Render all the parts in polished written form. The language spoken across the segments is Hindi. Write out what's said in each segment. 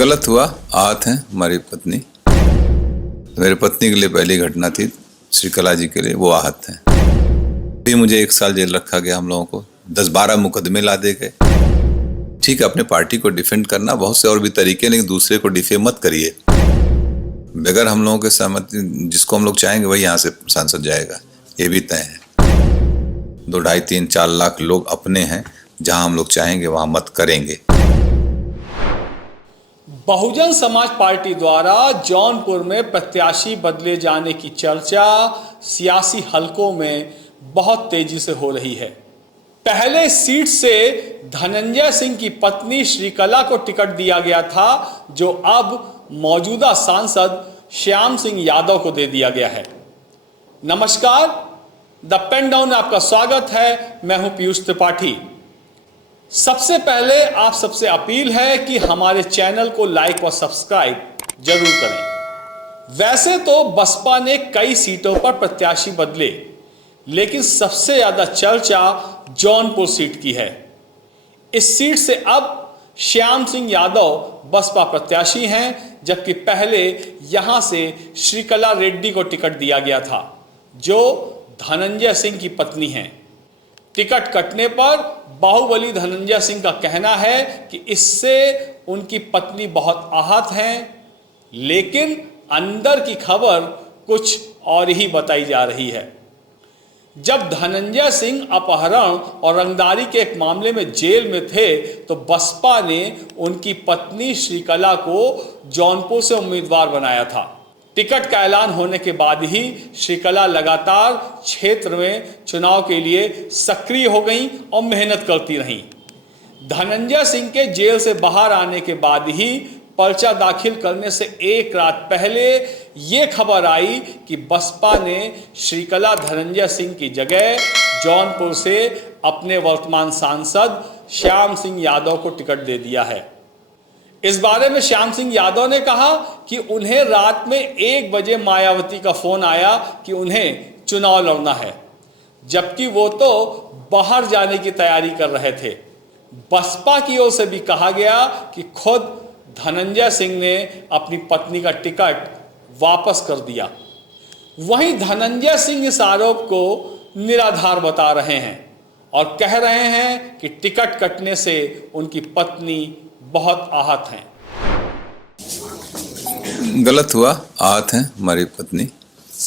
गलत हुआ। आहत हैं हमारी पत्नी। मेरी पत्नी के लिए पहली घटना थी, श्रीकला जी के लिए वो आहत हैं। भी मुझे 1 साल जेल रखा गया, हम लोगों को 10-12 मुकदमे ला दे गए। ठीक है, अपने पार्टी को डिफेंड करना बहुत से और भी तरीके, लेकिन दूसरे को डिफेम मत करिए। बगैर हम लोगों के सहमति, जिसको हम लोग चाहेंगे वही यहाँ से सांसद जाएगा, ये भी तय है। 2, 2.5, 3, 4 लाख लोग अपने हैं, जहां हम लोग चाहेंगे वहां मत करेंगे। बहुजन समाज पार्टी द्वारा जौनपुर में प्रत्याशी बदले जाने की चर्चा सियासी हलकों में बहुत तेजी से हो रही है। पहले सीट से धनंजय सिंह की पत्नी श्रीकला को टिकट दिया गया था, जो अब मौजूदा सांसद श्याम सिंह यादव को दे दिया गया है। नमस्कार, द पेन डाउन में आपका स्वागत है। मैं हूं पीयूष त्रिपाठी। सबसे पहले आप सबसे अपील है कि हमारे चैनल को लाइक और सब्सक्राइब जरूर करें। वैसे तो बसपा ने कई सीटों पर प्रत्याशी बदले, लेकिन सबसे ज्यादा चर्चा जौनपुर सीट की है। इस सीट से अब श्याम सिंह यादव बसपा प्रत्याशी हैं, जबकि पहले यहां से श्रीकला रेड्डी को टिकट दिया गया था, जो धनंजय सिंह की पत्नी हैं। टिकट कटने पर बाहुबली धनंजय सिंह का कहना है कि इससे उनकी पत्नी बहुत आहत हैं, लेकिन अंदर की खबर कुछ और ही बताई जा रही है। जब धनंजय सिंह अपहरण और रंगदारी के एक मामले में जेल में थे, तो बसपा ने उनकी पत्नी श्रीकला को जौनपुर से उम्मीदवार बनाया था। टिकट का ऐलान होने के बाद ही श्रीकला लगातार क्षेत्र में चुनाव के लिए सक्रिय हो गई और मेहनत करती रहीं। धनंजय सिंह के जेल से बाहर आने के बाद ही पर्चा दाखिल करने से एक रात पहले ये खबर आई कि बसपा ने श्रीकला धनंजय सिंह की जगह जौनपुर से अपने वर्तमान सांसद श्याम सिंह यादव को टिकट दे दिया है। इस बारे में श्याम सिंह यादव ने कहा कि उन्हें रात में 1 बजे मायावती का फोन आया कि उन्हें चुनाव लड़ना है, जबकि वो तो बाहर जाने की तैयारी कर रहे थे। बसपा की ओर से भी कहा गया कि खुद धनंजय सिंह ने अपनी पत्नी का टिकट वापस कर दिया। वहीं धनंजय सिंह इस आरोप को निराधार बता रहे हैं और कह रहे हैं कि टिकट कटने से उनकी पत्नी बहुत आहत हैं। गलत हुआ। आहत हैं हमारी पत्नी।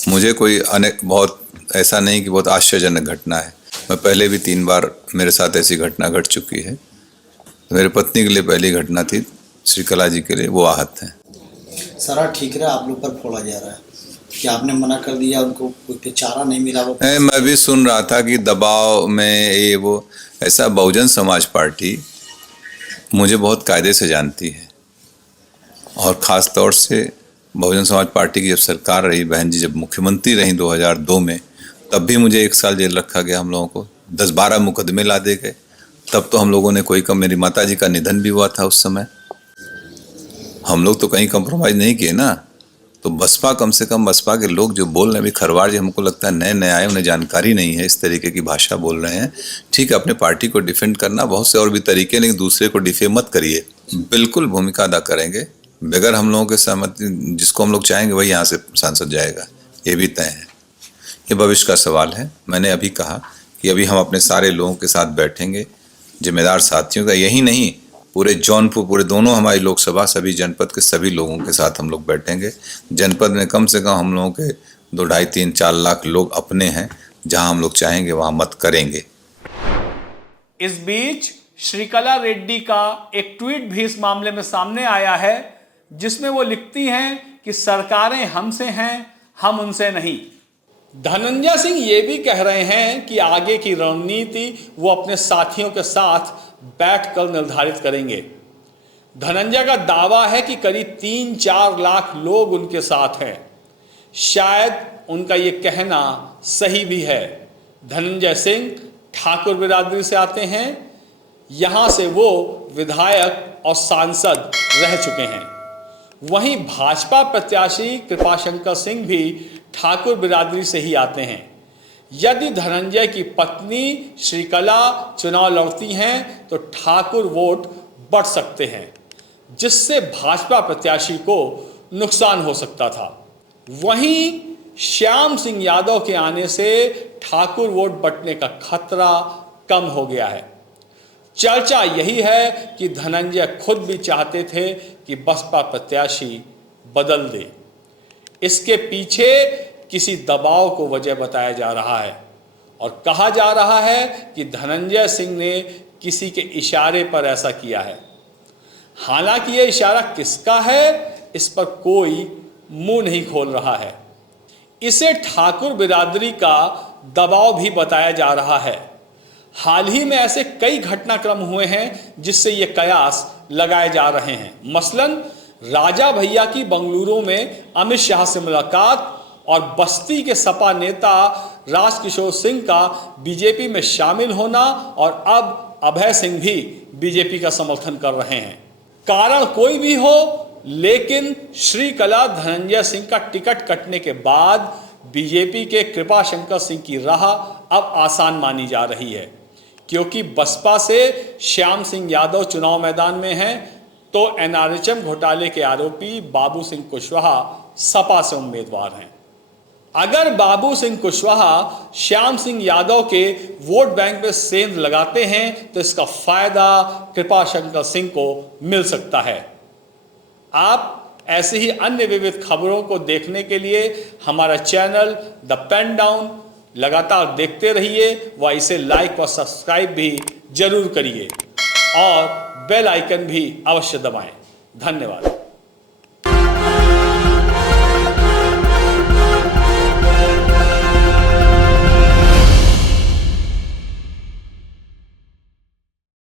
मुझे कोई बहुत ऐसा नहीं कि बहुत आश्चर्यजनक घटना है। मैं पहले भी 3 बार मेरे साथ ऐसी घटना घट चुकी है। मेरी पत्नी के लिए पहली घटना थी, श्रीकला जी के लिए वो आहत हैं। सारा ठीक रहा, आप लोग पर फोड़ा जा रहा है कि आपने मना कर दिया, उनको कोई चारा नहीं मिला। वो मैं भी सुन रहा था कि दबाव में ये वो ऐसा। बहुजन समाज पार्टी मुझे बहुत कायदे से जानती है, और ख़ास तौर से बहुजन समाज पार्टी की जब सरकार रही, बहन जी जब मुख्यमंत्री रहीं 2002 में, तब भी मुझे 1 साल जेल रखा गया। हम लोगों को 10-12 मुकदमे ला दे गए। तब तो हम लोगों ने कोई कम, मेरी माता जी का निधन भी हुआ था उस समय। हम लोग तो कहीं कंप्रोमाइज़ नहीं किए ना। तो बसपा, कम से कम बसपा के लोग जो बोल रहे हैं, अभी खरवार जी हमको लगता है नए नए आए, उन्हें जानकारी नहीं है, इस तरीके की भाषा बोल रहे हैं। ठीक है, अपने पार्टी को डिफेंड करना बहुत से और भी तरीके, लेकिन दूसरे को डिफेम मत करिए। बिल्कुल भूमिका अदा करेंगे। बगैर हम लोगों के सहमति, जिसको हम लोग चाहेंगे वही यहाँ से सांसद जाएगा, ये भी तय है। ये भविष्य का सवाल है। मैंने अभी कहा कि अभी हम अपने सारे लोगों के साथ बैठेंगे, जिम्मेदार साथियों का, यही नहीं पूरे जौनपुर, पूरे दोनों हमारी लोकसभा, सभी जनपद के सभी लोगों के साथ हम लोग बैठेंगे। जनपद में कम से कम हम लोगों के 2, 2.5, 3, 4 लाख लोग अपने हैं, जहां हम लोग चाहेंगे वहां मत करेंगे। इस बीच श्रीकला रेड्डी का एक ट्वीट भी इस मामले में सामने आया है, जिसमें वो लिखती हैं कि सरकारें हमसे हैं, हम उनसे नहीं। धनंजय सिंह ये भी कह रहे हैं कि आगे की रणनीति वो अपने साथियों के साथ बैठकर निर्धारित करेंगे। धनंजय का दावा है कि करीब 3-4 लाख लोग उनके साथ हैं। शायद उनका ये कहना सही भी है। धनंजय सिंह ठाकुर बिरादरी से आते हैं। यहाँ से वो विधायक और सांसद रह चुके हैं। वहीं भाजपा प्रत्याशी कृपाशंकर सिंह भी ठाकुर बिरादरी से ही आते हैं। यदि धनंजय की पत्नी श्रीकला चुनाव लड़ती हैं तो ठाकुर वोट बढ़ सकते हैं। जिससे भाजपा प्रत्याशी को नुकसान हो सकता था। वहीं श्याम सिंह यादव के आने से ठाकुर वोट बंटने का खतरा कम हो गया है। चर्चा यही है कि धनंजय खुद भी चाहते थे कि बसपा प्रत्याशी बदल दे। इसके पीछे किसी दबाव को वजह बताया जा रहा है और कहा जा रहा है कि धनंजय सिंह ने किसी के इशारे पर ऐसा किया है। हालांकि यह इशारा किसका है, इस पर कोई मुंह नहीं खोल रहा है। इसे ठाकुर बिरादरी का दबाव भी बताया जा रहा है। हाल ही में ऐसे कई घटनाक्रम हुए हैं जिससे ये कयास लगाए जा रहे हैं। मसलन राजा भैया की बंगलुरु में अमित शाह से मुलाकात और बस्ती के सपा नेता राजकिशोर सिंह का बीजेपी में शामिल होना और अब अभय सिंह भी बीजेपी का समर्थन कर रहे हैं। कारण कोई भी हो, लेकिन श्रीकला धनंजय सिंह का टिकट कटने के बाद बीजेपी के कृपाशंकर सिंह की राह अब आसान मानी जा रही है, क्योंकि बसपा से श्याम सिंह यादव चुनाव मैदान में हैं, तो एनआरएचएम घोटाले के आरोपी बाबू सिंह कुशवाहा सपा से उम्मीदवार हैं। अगर बाबू सिंह कुशवाहा श्याम सिंह यादव के वोट बैंक में सेंध लगाते हैं तो इसका फायदा कृपाशंकर सिंह को मिल सकता है। आप ऐसे ही अन्य विविध खबरों को देखने के लिए हमारा चैनल द पेन डाउन लगातार देखते रहिए व इसे लाइक व सब्सक्राइब भी जरूर करिए और बेल आइकन भी अवश्य दबाएं। धन्यवाद।